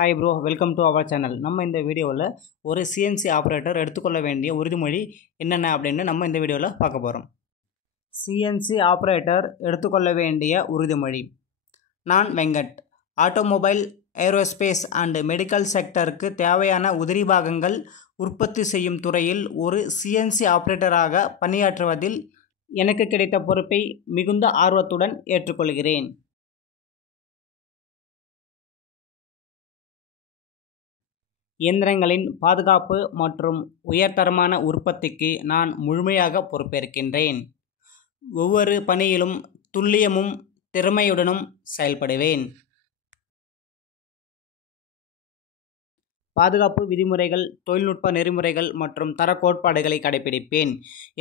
Hi bro, welcome to our channel. நம்ம இந்த வீடியோவில் ஒரு CNC ஆப்ரேட்டர் எடுத்துக்கொள்ள வேண்டிய உறுதிமொழி என்னென்ன அப்படின்னு நம்ம இந்த வீடியோவில் பார்க்க போகிறோம். CNC ஆப்ரேட்டர் எடுத்துக்கொள்ள வேண்டிய உறுதிமொழி. நான் Venkat. Automobile, aerospace and medical செக்டருக்கு தேவையான உதிரி பாகங்கள் உற்பத்தி செய்யும் துறையில் ஒரு CNC ஆப்ரேட்டராக பணியாற்றுவதில் எனக்கு கிடைத்த பொறுப்பை மிகுந்த ஆர்வத்துடன் ஏற்றுக்கொள்கிறேன். இயந்திரங்களின் பாதுகாப்பு மற்றும் உயர்தரமான உற்பத்திக்கு நான் முழுமையாக பொறுப்பேற்கின்றேன். ஒவ்வொரு பணியிலும் துல்லியமும் திறமையுடனும் செயல்படுவேன். பாதுகாப்பு விதிமுறைகள், தொழில்நுட்ப நெறிமுறைகள் மற்றும் தர கோட்பாடுகளை கடைபிடிப்பேன்.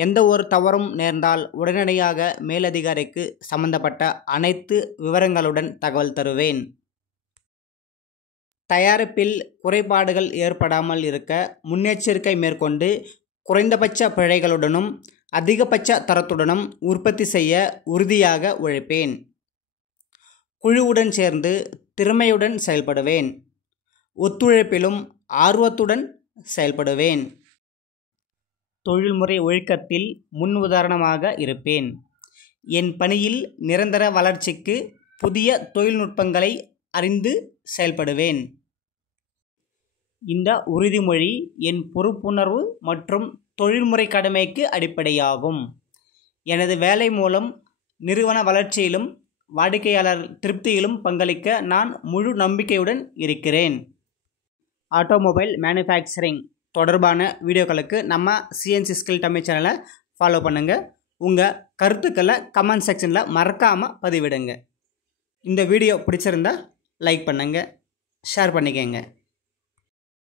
எந்த ஒரு தவறும் நேர்ந்தால் உடனடியாக மேலதிகாரிக்கு சம்பந்தப்பட்ட அனைத்து விவரங்களுடன் தகவல் தருவேன். தயாரிப்பில் குறைபாடுகள் ஏற்படாமல் இருக்க முன்னெச்சரிக்கை மேற்கொண்டு குறைந்தபட்ச பிழைகளுடனும் அதிகபட்ச தரத்துடனும் உற்பத்தி செய்ய உறுதியாக உழைப்பேன். குழுவுடன் சேர்ந்து திறமையுடன் செயல்படுவேன். ஒத்துழைப்பிலும் ஆர்வத்துடன் செயல்படுவேன். தொழில்முறை ஒழுக்கத்தில் முன் உதாரணமாக இருப்பேன். என் பணியில் நிரந்தர வளர்ச்சிக்கு புதிய தொழில்நுட்பங்களை அறிந்து செயல்படுவேன். இந்த உறுதிமொழி என் பொறுப்புணர்வு மற்றும் தொழில்முறை கடமைக்கு அடிப்படையாகும். எனது வேலை மூலம் நிறுவன வளர்ச்சியிலும் வாடிக்கையாளர் திருப்தியிலும் பங்களிக்க நான் முழு நம்பிக்கையுடன் இருக்கிறேன். ஆட்டோமொபைல் மேனுஃபேக்சரிங் தொடர்பான வீடியோக்களுக்கு நம்ம CNC ஸ்கில் தமிழ் சேனலை ஃபாலோ பண்ணுங்கள். உங்கள் கருத்துக்களை கமெண்ட் செக்ஷனில் மறக்காமல் பதிவிடுங்க. இந்த வீடியோ பிடிச்சிருந்தா லைக் பண்ணுங்கள், ஷேர் பண்ணிக்கங்க.